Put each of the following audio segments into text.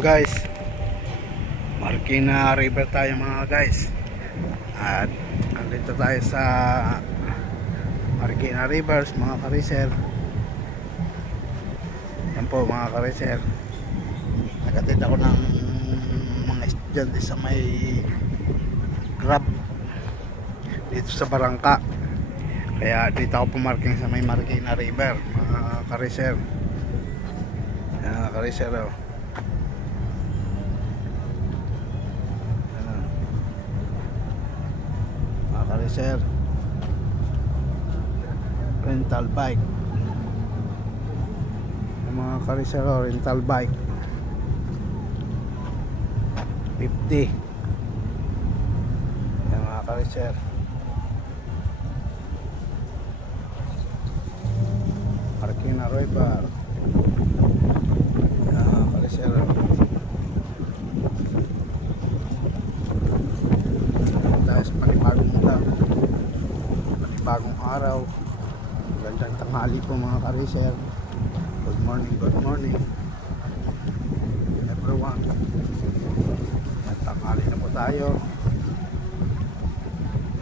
Guys, Marikina River tayo mga guys. At nandito tayo sa Marikina Rivers mga kariser. Yan po mga kariser. Nagatid ako ng mga estudyante sa may Grab dito sa Barangka. Kaya dito ako pumarking sa may Marikina River mga kariser. Yan mga kariser oh. Kariser, rental bike. Yung mga kariser rental bike 50. Yung mga kariser Marikina River. Yung mga kariser bagong araw, gandang tanghali po mga kariser. Good morning everyone. Tanghali na po tayo.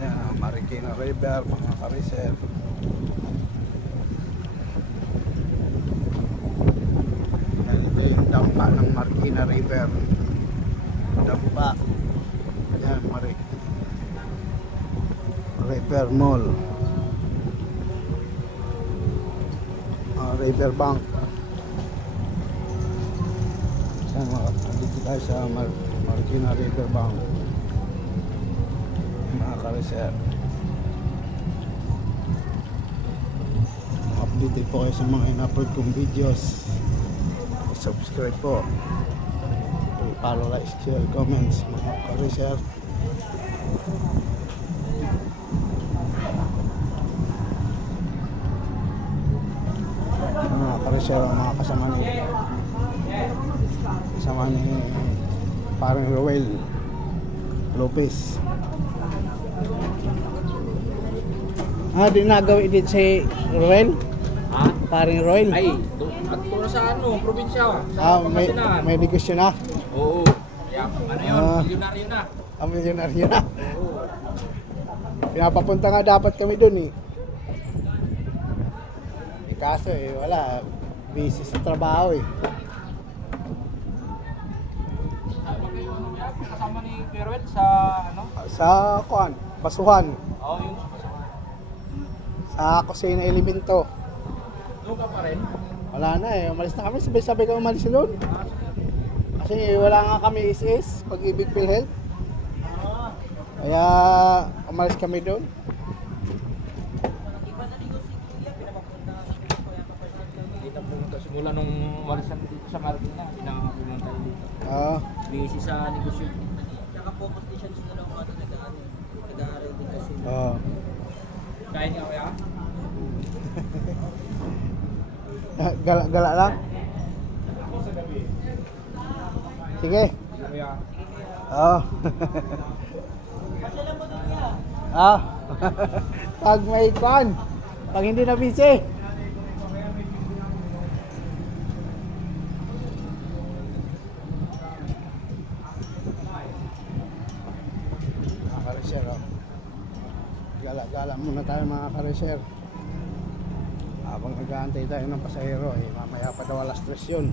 Yan, Marikina River mga kariser. Yan, ito yung dampa ng Marikina River. Dampa. Yan, River Mall, River Bank. Yan, dito tayo sa Marikina River Bank mga kariser. Update po kayo sa mga in-upload kong videos. Subscribe po, follow, like, share, comments mga kariser. Kariser, mga kasama ni parang Roel Lopez. Di nagawa edit si Roel? Ha? Parang Roel? Ay, at sa probinsya. Sa may negosyo na? Oo. Kaya, milyonaryo na. Milyonaryo na? Oo. Pinapapunta nga dapat kami dun eh. Kaso wala, busy sa trabaho eh. Kasama ni Pierrot sa ano? Sa Basuhan. Oo, yung Basuhan. Sa Kusina Elemento. Doon ka pa rin? Wala na eh, umalis na kami, sabay-sabay kami umalis doon. Kasi wala nga kami SS, Pag-ibig PhilHealth. Kaya umalis kami doon. Simula nung walisan dito sa Marikina, pinakapunan tayo dito. Busy sa negosyo. Tsaka focus din siya sa dalawang mga nag-aaral din kasi. Kaya niya kaya? Gala lang? Sige. Pag may kwan, pag hindi na busy. Gala muna tayo mga kariser. Habang nag-aantay tayo ng pasahero mamaya pa daw alas 3 yun.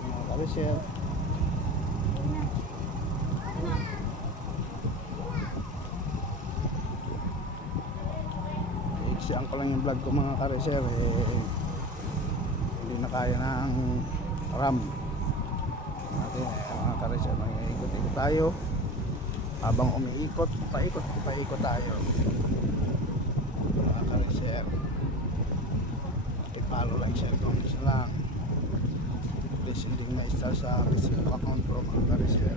Mga kariser, siyan ko lang yung vlog ko mga kariser hindi na kaya ng RAM natin mga kariser. Mag-ikot-ikot tayo habang umiikot, paikot tayo mga kariser. I-follow, like, share, comment lang. Please hindi na-install sa Facebook account ko mga kariser.